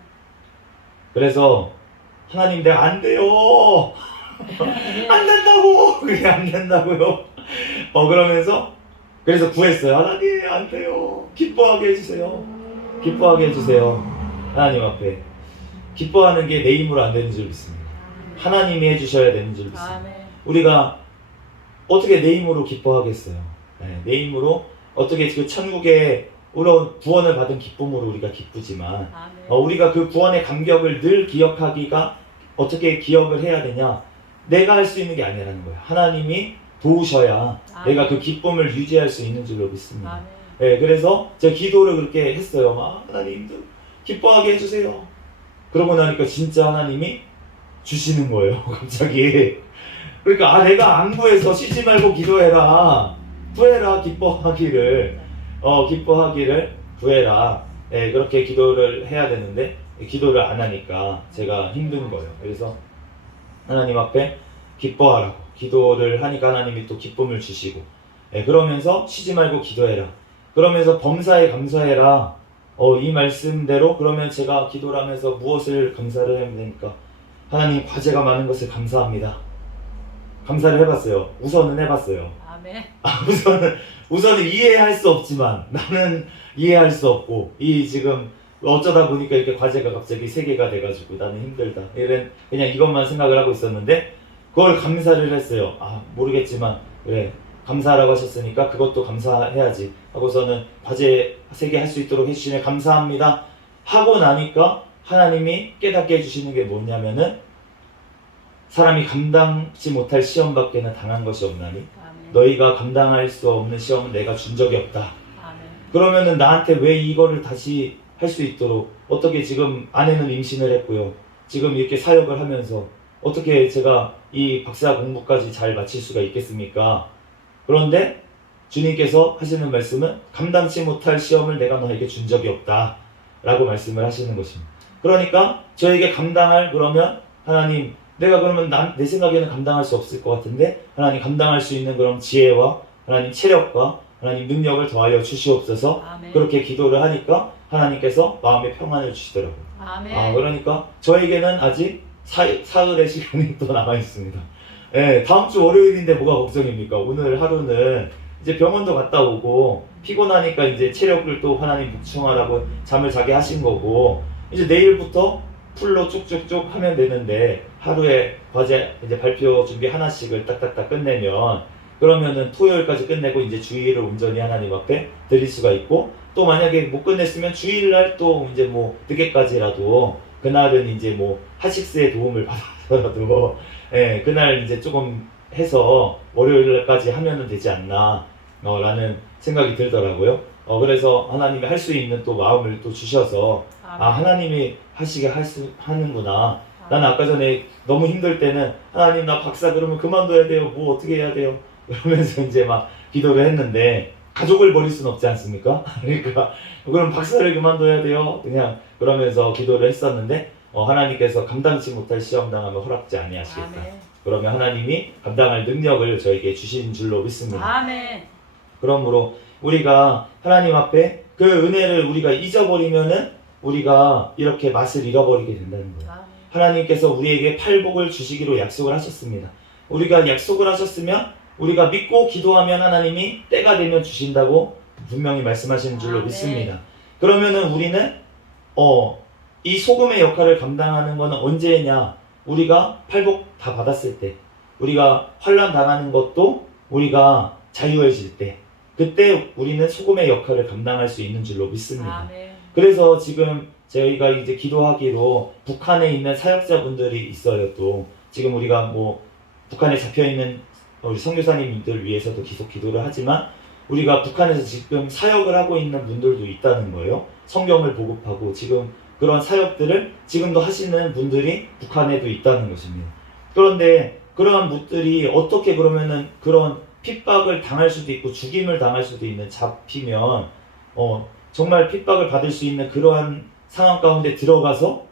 그래서 하나님 내가 안 돼요. 안 된다고. 그게 안 된다고요. 그러면서 그래서 구했어요. 하나님 안 돼요. 기뻐하게 해주세요. 기뻐하게 해주세요. 하나님 앞에 기뻐하는 게 내 힘으로 안 되는 줄 믿습니다. 하나님이 해주셔야 되는 줄 믿습니다. 아멘. 우리가 어떻게 내 힘으로 기뻐하겠어요. 내 힘으로 어떻게 그 천국에 구원을 받은 기쁨으로 우리가 기쁘지만 우리가 그 구원의 감격을 늘 기억하기가 어떻게 기억을 해야 되냐. 내가 할 수 있는 게 아니라는 거예요. 하나님이 도우셔야 내가 그 기쁨을 유지할 수 있는 줄로 믿습니다. 그래서 제가 기도를 그렇게 했어요. 하나님도 기뻐하게 해주세요. 그러고 나니까 진짜 하나님이 주시는 거예요. 갑자기. 그러니까 내가 안 구해서 쉬지 말고 기도해라. 구해라. 기뻐하기를 기뻐하기를 구해라. 그렇게 기도를 해야 되는데 기도를 안 하니까 제가 힘든 거예요. 그래서 하나님 앞에 기뻐하라고 기도를 하니까 하나님이 또 기쁨을 주시고, 그러면서 쉬지 말고 기도해라. 그러면서 범사에 감사해라. 이 말씀대로 그러면 제가 기도를 하면서 무엇을 감사를 해야 되니까 하나님 과제가 많은 것을 감사합니다. 감사를 해봤어요. 우선은 해봤어요. 아멘. 우선은 이해할 수 없지만 나는 이해할 수 없고 이 지금 어쩌다 보니까 이렇게 과제가 갑자기 3개가 돼가지고 나는 힘들다. 그냥 이것만 생각을 하고 있었는데 그걸 감사를 했어요. 모르겠지만 그래 감사하라고 하셨으니까 그것도 감사해야지 하고서는 과제 3개 할 수 있도록 해주시면 감사합니다 하고 나니까 하나님이 깨닫게 해주시는 게 뭐냐면은 사람이 감당치 못할 시험밖에는 당한 것이 없나니 아멘. 너희가 감당할 수 없는 시험은 내가 준 적이 없다. 아멘. 그러면은 나한테 왜 이거를 다시 할 수 있도록 어떻게 지금 아내는 임신을 했고요. 지금 이렇게 사역을 하면서 어떻게 제가 이 박사 공부까지 잘 마칠 수가 있겠습니까? 그런데 주님께서 하시는 말씀은 감당치 못할 시험을 내가 너에게 준 적이 없다 라고 말씀을 하시는 것입니다. 그러니까 저에게 감당할 그러면 하나님 내가 그러면 내 생각에는 감당할 수 없을 것 같은데 하나님 감당할 수 있는 그런 지혜와 하나님 체력과 하나님 능력을 더하여 주시옵소서. 아멘. 그렇게 기도를 하니까 하나님께서 마음의 평안을 주시더라고요. 아멘. 그러니까 저에게는 아직 사흘의 시간이 또 남아 있습니다. 다음 주 월요일인데 뭐가 걱정입니까? 오늘 하루는 이제 병원도 갔다 오고 피곤하니까 이제 체력을 또 하나님 복충하라고 잠을 자게 하신 거고 이제 내일부터 풀로 쭉쭉쭉 하면 되는데 하루에 과제 이제 발표 준비 하나씩을 딱딱딱 끝내면 그러면은 토요일까지 끝내고 이제 주일을 온전히 하나님 앞에 드릴 수가 있고 또 만약에 못 끝냈으면 주일날 또 이제 뭐 늦게까지라도 그날은 이제 뭐 하식스의 도움을 받아서라도 그날 이제 조금 해서 월요일까지 하면은 되지 않나 라는 생각이 들더라고요. 그래서 하나님이 할 수 있는 또 마음을 또 주셔서 하나님이 하는구나. 나는 아까 전에 너무 힘들 때는 하나님 나 박사 그러면 그만둬야 돼요. 뭐 어떻게 해야 돼요? 그러면서 이제 막 기도를 했는데 가족을 버릴 수는 없지 않습니까? 그러니까 그럼 박사를 그만둬야 돼요. 그냥 그러면서 기도를 했었는데 하나님께서 감당치 못할 시험 당하면 허락지 아니하시겠다. 아멘. 그러면 하나님이 감당할 능력을 저에게 주신 줄로 믿습니다. 아멘. 그러므로 우리가 하나님 앞에 그 은혜를 우리가 잊어버리면은 우리가 이렇게 맛을 잃어버리게 된다는 거예요. 아멘. 하나님께서 우리에게 팔복을 주시기로 약속을 하셨습니다. 우리가 약속을 하셨으면 우리가 믿고 기도하면 하나님이 때가 되면 주신다고 분명히 말씀하시는 줄로 아멘. 믿습니다. 그러면은 우리는 이 소금의 역할을 감당하는 것은 언제냐? 우리가 팔복 다 받았을 때, 우리가 환난 당하는 것도 우리가 자유해질 때, 그때 우리는 소금의 역할을 감당할 수 있는 줄로 믿습니다. 아멘. 그래서 지금 저희가 이제 기도하기로 북한에 있는 사역자분들이 있어요. 또 지금 우리가 뭐 북한에 잡혀 있는 우리 선교사님들 위해서도 계속 기도를 하지만 우리가 북한에서 지금 사역을 하고 있는 분들도 있다는 거예요. 성경을 보급하고 지금 그런 사역들을 지금도 하시는 분들이 북한에도 있다는 것입니다. 그런데 그러한 분들이 어떻게 그러면은 그런 핍박을 당할 수도 있고 죽임을 당할 수도 있는 잡히면 정말 핍박을 받을 수 있는 그러한 상황 가운데 들어가서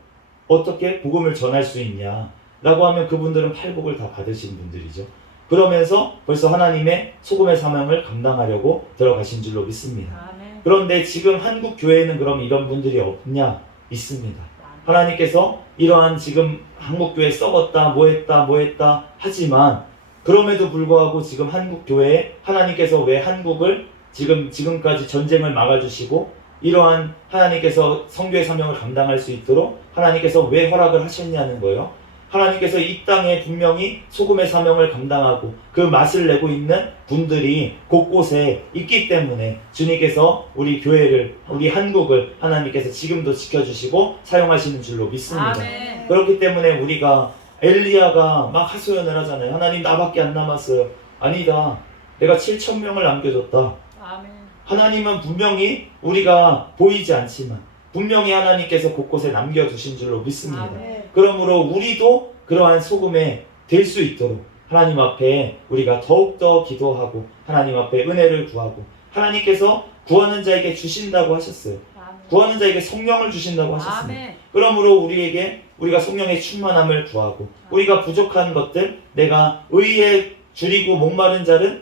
어떻게 복음을 전할 수 있냐 라고 하면 그분들은 팔복을 다 받으신 분들이죠. 그러면서 벌써 하나님의 소금의 사명을 감당하려고 들어가신 줄로 믿습니다. 아멘. 그런데 지금 한국 교회에는 그럼 이런 분들이 없냐? 있습니다. 하나님께서 이러한 지금 한국 교회 썩었다 뭐했다 하지만 그럼에도 불구하고 지금 한국 교회에 하나님께서 왜 한국을 지금까지 전쟁을 막아주시고 이러한 하나님께서 선교의 사명을 감당할 수 있도록 하나님께서 왜 허락을 하셨냐는 거예요. 하나님께서 이 땅에 분명히 소금의 사명을 감당하고 그 맛을 내고 있는 분들이 곳곳에 있기 때문에 주님께서 우리 교회를, 우리 한국을 하나님께서 지금도 지켜주시고 사용하시는 줄로 믿습니다. 아멘. 그렇기 때문에 우리가 엘리야가 막 하소연을 하잖아요. 하나님 나밖에 안 남았어요. 아니다. 내가 7,000명을 남겨줬다. 아멘. 하나님은 분명히 우리가 보이지 않지만 분명히 하나님께서 곳곳에 남겨두신 줄로 믿습니다. 아멘. 그러므로 우리도 그러한 소금에 될 수 있도록 하나님 앞에 우리가 더욱더 기도하고 하나님 앞에 은혜를 구하고 하나님께서 구하는 자에게 주신다고 하셨어요. 아멘. 구하는 자에게 성령을 주신다고 하셨습니다. 아멘. 그러므로 우리가 성령의 충만함을 구하고 우리가 부족한 것들 내가 의에 줄이고 목마른 자는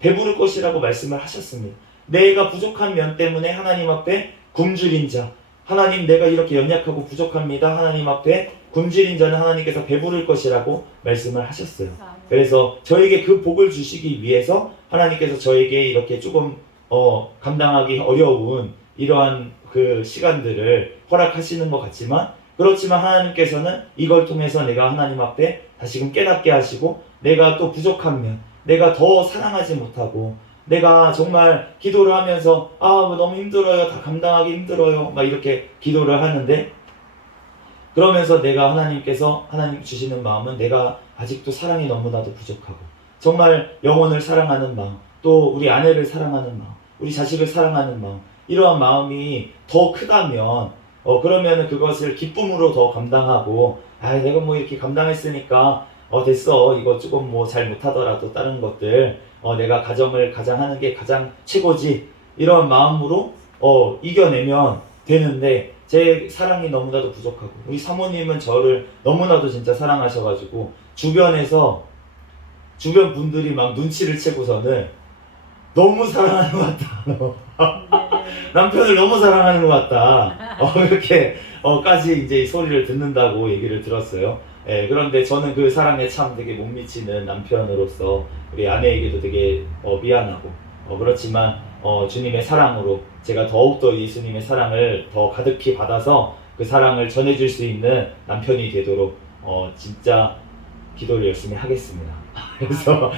배부를 것이라고 말씀을 하셨습니다. 내가 부족한 면 때문에 하나님 앞에 굶주린 자, 하나님 내가 이렇게 연약하고 부족합니다. 하나님 앞에 굶주린 자는 하나님께서 배부를 것이라고 말씀을 하셨어요. 그래서 저에게 그 복을 주시기 위해서 하나님께서 저에게 이렇게 조금 감당하기 어려운 이러한 그 시간들을 허락하시는 것 같지만, 그렇지만 하나님께서는 이걸 통해서 내가 하나님 앞에 다시금 깨닫게 하시고, 내가 또 부족하면 내가 더 사랑하지 못하고 내가 정말 기도를 하면서 너무 힘들어요, 다 감당하기 힘들어요 막 이렇게 기도를 하는데, 그러면서 내가 하나님 주시는 마음은 내가 아직도 사랑이 너무나도 부족하고 정말 영혼을 사랑하는 마음, 또 우리 아내를 사랑하는 마음, 우리 자식을 사랑하는 마음, 이러한 마음이 더 크다면 그러면 그것을 기쁨으로 더 감당하고, 내가 뭐 이렇게 감당했으니까 됐어, 이거 조금 뭐 잘 못하더라도 다른 것들 내가 가정을 가장하는 게 가장 최고지, 이런 마음으로 이겨내면 되는데, 제 사랑이 너무나도 부족하고 우리 사모님은 저를 너무나도 진짜 사랑하셔가지고 주변 분들이 막 눈치를 채고서는 너무 사랑하는 것 같다. 남편을 너무 사랑하는 것 같다. 이렇게 까지 이제 소리를 듣는다고 얘기를 들었어요. 그런데 저는 그 사랑에 참 되게 못 미치는 남편으로서 우리 아내에게도 되게 미안하고 그렇지만 주님의 사랑으로 제가 더욱더 예수님의 사랑을 더 가득히 받아서 그 사랑을 전해줄 수 있는 남편이 되도록 진짜 기도를 열심히 하겠습니다. 그래서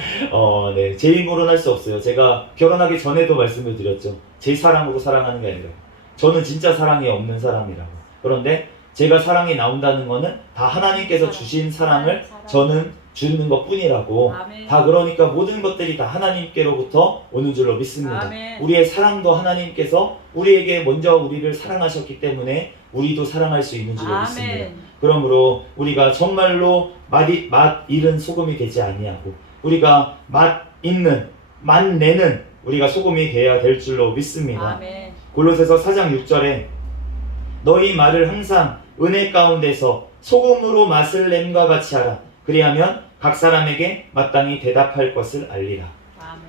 네, 제 힘으로는 할 수 없어요. 제가 결혼하기 전에도 말씀을 드렸죠. 제 사랑으로 사랑하는 게 아니라 저는 진짜 사랑이 없는 사람이라고. 그런데 제가 사랑이 나온다는 거는 다 하나님께서 주신 사랑을 저는 주는 것 뿐이라고. 다 그러니까 모든 것들이 다 하나님께로부터 오는 줄로 믿습니다. 아멘. 우리의 사랑도 하나님께서 우리에게 먼저 우리를 사랑하셨기 때문에 우리도 사랑할 수 있는 줄로 믿습니다. 그러므로 우리가 정말로 맛 잃은 소금이 되지 아니하고 우리가 맛 내는 우리가 소금이 되어야 될 줄로 믿습니다. 아멘. 골로새서 4장 6절에 너희 말을 항상 은혜 가운데서 소금으로 맛을 냄과 같이 하라. 그리하면 각 사람에게 마땅히 대답할 것을 알리라. 아멘.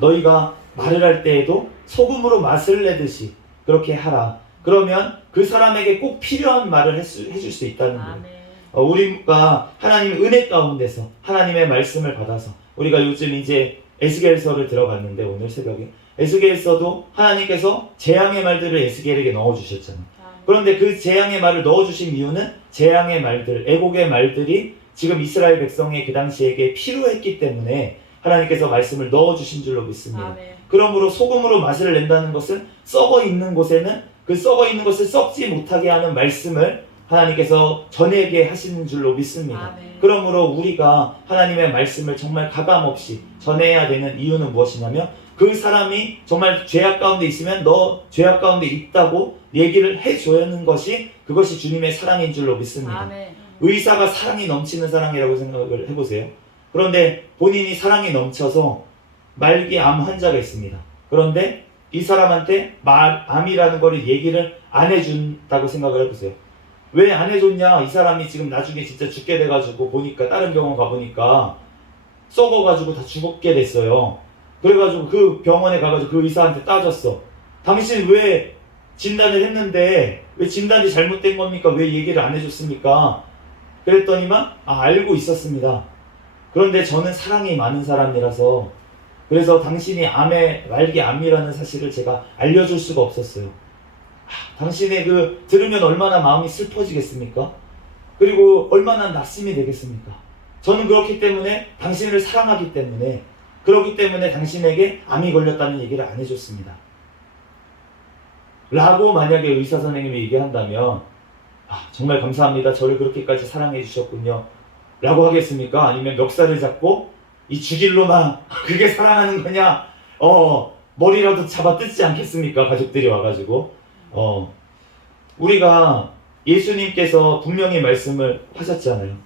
너희가 말을 할 때에도 소금으로 맛을 내듯이 그렇게 하라. 그러면 그 사람에게 꼭 필요한 말을 해줄 수 있다는 거예요. 우리가 하나님의 은혜 가운데서 하나님의 말씀을 받아서, 우리가 요즘 이제 에스겔서를 들어갔는데 오늘 새벽에 에스겔서도 하나님께서 재앙의 말들을 에스겔에게 넣어주셨잖아요. 그런데 그 재앙의 말을 넣어주신 이유는 재앙의 말들, 애곡의 말들이 지금 이스라엘 백성의 그 당시에게 필요했기 때문에 하나님께서 말씀을 넣어주신 줄로 믿습니다. 아멘. 그러므로 소금으로 맛을 낸다는 것은 썩어 있는 곳에는 그 썩어 있는 것을 썩지 못하게 하는 말씀을 하나님께서 전하게 하시는 줄로 믿습니다. 아멘. 그러므로 우리가 하나님의 말씀을 정말 가감없이 전해야 되는 이유는 무엇이냐면, 그 사람이 정말 죄악 가운데 있으면 너 죄악 가운데 있다고 얘기를 해줘야 하는 것이, 그것이 주님의 사랑인 줄로 믿습니다. 아멘. 의사가 사랑이 넘치는 사랑이라고 생각을 해보세요. 그런데 본인이 사랑이 넘쳐서 말기 암 환자가 있습니다. 그런데 이 사람한테 암이라는 거를 얘기를 안 해준다고 생각을 해보세요. 왜 안 해줬냐? 이 사람이 지금 나중에 진짜 죽게 돼가지고 보니까 다른 병원 가보니까 썩어가지고 다 죽게 됐어요. 그래가지고 그 병원에 가가지고 그 의사한테 따졌어. 당신 왜 진단을 했는데 왜 진단이 잘못된 겁니까? 왜 얘기를 안 해줬습니까? 그랬더니만 알고 있었습니다. 그런데 저는 사랑이 많은 사람이라서, 그래서 당신이 말기 암이라는 사실을 제가 알려줄 수가 없었어요. 당신의 들으면 얼마나 마음이 슬퍼지겠습니까? 그리고 얼마나 낙심이 되겠습니까? 저는 그렇기 때문에 당신을 사랑하기 때문에, 그렇기 때문에 당신에게 암이 걸렸다는 얘기를 안 해줬습니다. 라고 만약에 의사 선생님이 얘기한다면 정말 감사합니다. 저를 그렇게까지 사랑해 주셨군요. 라고 하겠습니까? 아니면 멱살을 잡고 이 죽일로만 그게 사랑하는 거냐? 머리라도 잡아 뜯지 않겠습니까? 가족들이 와가지고. 우리가 예수님께서 분명히 말씀을 하셨잖아요.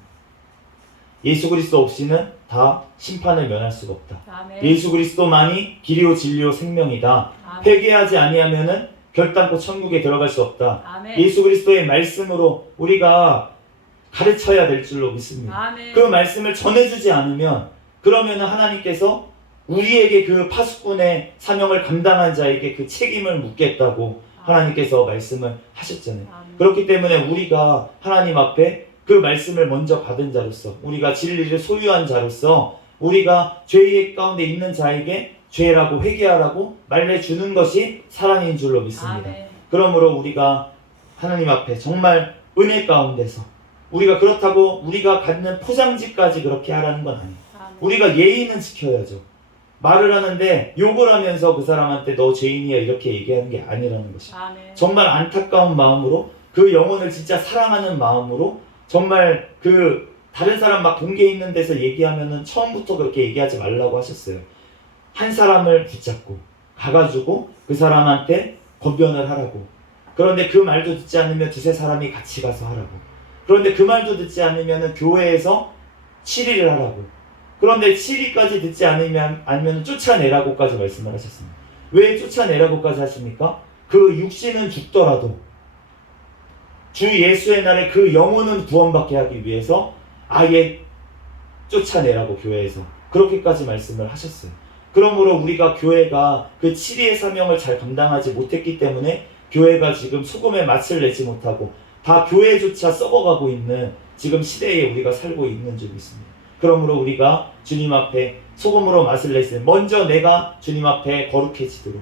예수 그리스도 없이는 다 심판을 면할 수가 없다. 아멘. 예수 그리스도만이 길이요 진리요 생명이다. 아멘. 회개하지 아니하면은 결단코 천국에 들어갈 수 없다. 아멘. 예수 그리스도의 말씀으로 우리가 가르쳐야 될 줄로 믿습니다. 아멘. 그 말씀을 전해주지 않으면 그러면 하나님께서 우리에게 그 파수꾼의 사명을 감당한 자에게 그 책임을 묻겠다고 하나님께서 말씀을 하셨잖아요. 아멘. 그렇기 때문에 우리가 하나님 앞에 그 말씀을 먼저 받은 자로서, 우리가 진리를 소유한 자로서, 우리가 죄의 가운데 있는 자에게 죄라고 회개하라고 말해주는 것이 사랑인 줄로 믿습니다. 아멘. 그러므로 우리가 하나님 앞에 정말 은혜 가운데서, 우리가 그렇다고 우리가 갖는 포장지까지 그렇게 하라는 건 아니에요. 아멘. 우리가 예의는 지켜야죠. 말을 하는데 욕을 하면서 그 사람한테 너 죄인이야 이렇게 얘기하는 게 아니라는 것이죠. 아멘. 정말 안타까운 마음으로, 그 영혼을 진짜 사랑하는 마음으로, 정말 그 다른 사람 막 동계 있는 데서 얘기하면은 처음부터 그렇게 얘기하지 말라고 하셨어요. 한 사람을 붙잡고 가가지고 그 사람한테 권변을 하라고. 그런데 그 말도 듣지 않으면 두세 사람이 같이 가서 하라고. 그런데 그 말도 듣지 않으면 교회에서 치리를 하라고. 그런데 치리까지 듣지 않으면 쫓아내라고까지 말씀을 하셨습니다. 왜 쫓아내라고까지 하십니까? 그 육신은 죽더라도 주 예수의 날에 그 영혼은 구원받게 하기 위해서 아예 쫓아내라고 교회에서 그렇게까지 말씀을 하셨어요. 그러므로 우리가 교회가 그 치리의 사명을 잘 감당하지 못했기 때문에 교회가 지금 소금의 맛을 내지 못하고 다 교회조차 썩어가고 있는 지금 시대에 우리가 살고 있는 줄 믿습니다. 그러므로 우리가 주님 앞에 소금으로 맛을 냈을 때 먼저 내가 주님 앞에 거룩해지도록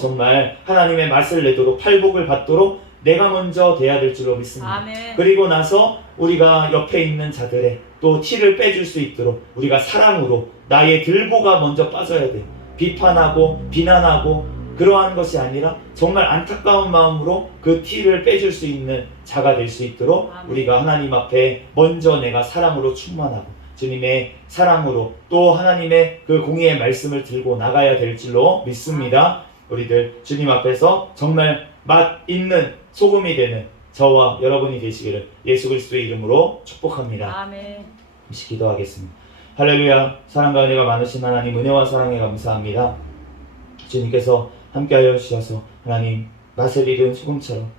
정말 하나님의 맛을 내도록 팔복을 받도록 내가 먼저 돼야 될 줄로 믿습니다. 아멘. 그리고 나서 우리가 옆에 있는 자들의 또 티를 빼줄 수 있도록 우리가 사랑으로 나의 들보가 먼저 빠져야 돼. 비판하고 비난하고 그러한 것이 아니라 정말 안타까운 마음으로 그 티를 빼줄 수 있는 자가 될 수 있도록 아멘. 우리가 하나님 앞에 먼저 내가 사랑으로 충만하고 주님의 사랑으로 또 하나님의 그 공의의 말씀을 들고 나가야 될 줄로 믿습니다. 우리들 주님 앞에서 정말 맛 있는 소금이 되는 저와 여러분이 되시기를 예수 그리스도의 이름으로 축복합니다. 아멘. 잠시 기도하겠습니다. 할렐루야. 사랑과 은혜가 많으신 하나님, 은혜와 사랑에 감사합니다. 주님께서 함께하여 주셔서 하나님 맛을 잃은 소금처럼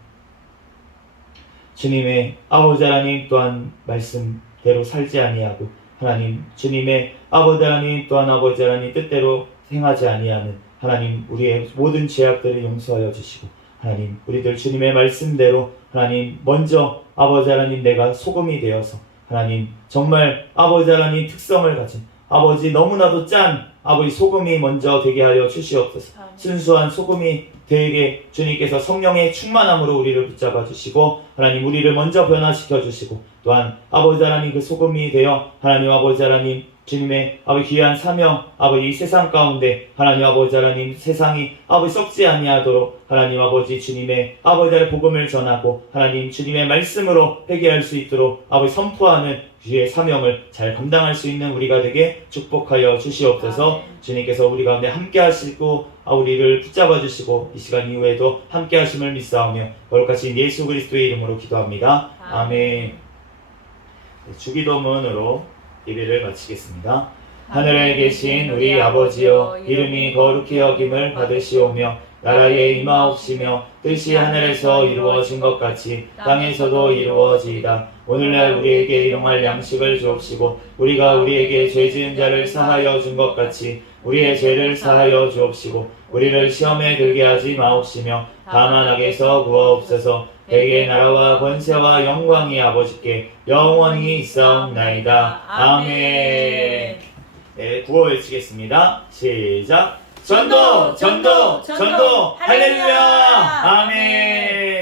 주님의 아버지 하나님 또한 말씀대로 살지 아니하고 하나님 주님의 아버지 하나님 또한 아버지 하나님 뜻대로 행하지 아니하는 하나님 우리의 모든 죄악들을 용서하여 주시고 하나님 우리들 주님의 말씀대로 하나님 먼저 아버지 하나님 내가 소금이 되어서 하나님 정말 아버지 하나님 특성을 가진 아버지 너무나도 짠 아버지 소금이 먼저 되게 하여 주시옵소서. 순수한 소금이 되게 주님께서 성령의 충만함으로 우리를 붙잡아 주시고 하나님 우리를 먼저 변화시켜 주시고 또한 아버지 하나님 그 소금이 되어 하나님 아버지 하나님 주님의 아버지 귀한 사명 아버지 이 세상 가운데 하나님 아버지 하나님 세상이 아버지 썩지 아니하도록 하나님 아버지 주님의 아버지 하나님 복음을 전하고 하나님 주님의 말씀으로 회개할 수 있도록 아버지 선포하는 주의 사명을 잘 감당할 수 있는 우리가 되게 축복하여 주시옵소서. 주님께서 우리 가운데 함께 하시고 우리를 붙잡아 주시고 이 시간 이후에도 함께 하심을 믿사오며 거룩하신 예수 그리스도의 이름으로 기도합니다. 아멘. 주기도문으로 예배를 마치겠습니다. 하늘에 계신 우리 아버지여 이름이 거룩히 여김을 받으시오며 나라에 임하옵시며 뜻이 하늘에서 이루어진 것 같이 땅에서도 이루어지이다. 오늘날 우리에게 일용할 양식을 주옵시고 우리가 우리에게 죄 지은 자를 사하여 준 것 같이 우리의 죄를 사하여 주옵시고 우리를 시험에 들게 하지 마옵시며 다만 악에서 구하옵소서. 대개 나라와 권세와 영광이 아버지께 영원히 있사옵나이다. 아멘. 네, 구호 외치겠습니다. 시작. 전도, 전도, 전도, 할렐루야. 아멘.